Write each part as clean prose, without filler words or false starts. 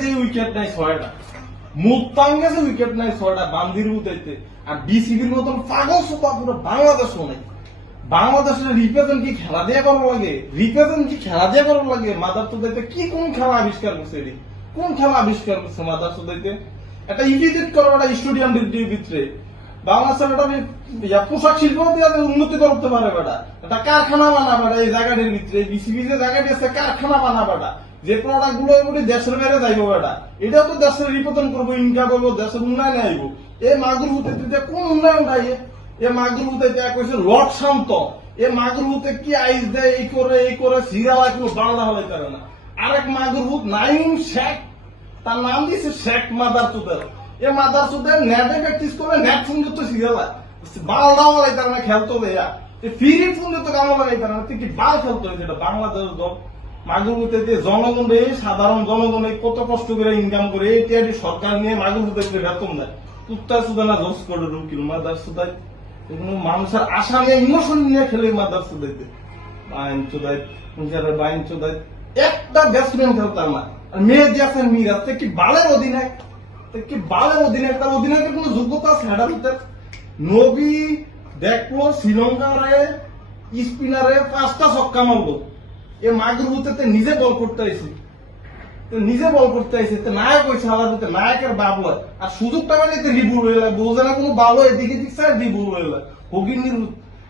যে উইকেট নাই 6টা, মুত্তাং গেছে উইকেট নাই 6টা বান্দির উতাইতে। আর বিসিবির মতন পাগল সোপা পুরো বাংলাদেশও নাই। বাংলাদেশের রিপ্রেজেন্ট কি খেলা দিয়ে করার লাগে? রিপ্রেজেন্ট কি খেলা দিয়ে করার লাগে? মাদার চোদাইতে কি কোন খেলা আবিষ্কার করছে? কোন খেলা আবিষ্কার করছে মাদার চোদাইতে? একটা ইভিজিট করো একটা স্টেডিয়াম ভিতরে। বাংলাদেশের একটা পোশাক শিল্প দিয়ে উন্নতি করতে পারে বেটা, একটা কারখানা বানা বেটা এই জায়গাটির ভিতরে। বিসিবি যে জায়গাটি আছে কারখানা বানা বেটা, যে প্রোডাক্ট গুলো এগুলি দেশের বাইরে যাইবো বেটা, এটাও তো দেশের রিপ্রেজেন্ট করবো, ইনকাম করবো, দেশের উন্নয়নে আইব। এই মাগুর হুতে কোন উন্নয়ন নাই? এ মাগুর হুতে কইছে লট শান্ত, এ মাগুর হুতে কি আইস দেয়, এই করে সিরিয়াল কোনো বাংলা হলে পারে না। আরেক মাগুর হুত নাইম শেখ, তার নাম দিয়েছে শেখ মাদার চোদের। এ মাদার চোদের নেটে প্র্যাকটিস করে নেট ফোন করতে সিরিয়াল বাংলা হলে তার না খেলতো দেয়া ফ্রি ফোন তো কামো লাগাই তার না, তুই কি বাল খেলতো যেটা বাংলাদেশ দল। মাগুর হুতে জনগণ সাধারণ জনগণ কত কষ্ট করে ইনকাম করে এই সরকার নিয়ে মাগুর হুতে বেতন দেয়। তুত্তা সুদানা জস করে রুকিল মাদার সুদাই মানুষের আশা নিয়ে ইমোশন নিয়ে খেলে মাদার সুদাইতে বাইন চোদাই বাইন চোদাই একটা ব্যাটসম্যান খেলতাম না। আর মেয়ে দিয়েছেন মিরাজ কি বালের অধিনায়ক, কি বালের অধিনায়ক, তার অধিনায়কের কোন যোগ্যতা আছে হেডার হতে? নবী দেখলো শ্রীলঙ্কারে স্পিনারে 5টা ছক্কা মারলো, এ মাগুর হুতে নিজে বল করতে আইছে, নিজে বল করতে আইছে, নায়ক হয়েছে আলার হতে নায়কের বাপ হয়। আর সুযোগটা মানে রিবুল হয়ে যায়, বোঝে না কোনো ভালো এদিকে দিচ্ছে রিবুল হয়ে যায় হগিনীর।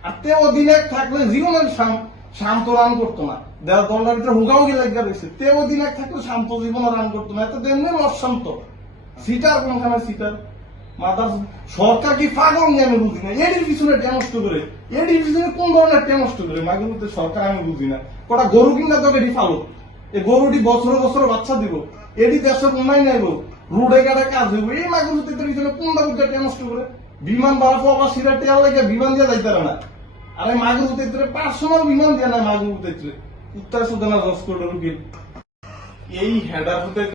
আর তে অধিনায়ক থাকলে জীবনের শান্ত রান করতো না, দলটার ভিতরে হুগাহুগি লাগা রয়েছে। তে অধিনায়ক থাকলে শান্ত জীবনে রান করতো না, এত তেমনি অশান্ত সিটার কোনখানে সিটার মাদার। সরকার কি পাগল নিয়ে আমি বুঝি না, এডির পিছনে টেনষ্ট করে, এডির পিছনে কোন ধরনের টেনষ্ট করে মাগুর সরকার আমি বুঝি না। কটা গরু কিনা তো এটি ফালো, এই গরুটি বছর বছর বাচ্চা দিব, এটি দেশের উন্নয়ন আইব, রোডে ঘাটে কাজ হইব। এই মাগুর পিছনে কোন দাবিটা টেনষ্ট করে বিমান ভাড়া পাওয়া সিরা টেয়ার লাগে বিমান দিয়ে যাইতে না। আর এই মাগুর পার্সোনাল বিমান দিয়ে না মাগুর উত্তর সুদানা জস করে রুকিল এই হেডার হতে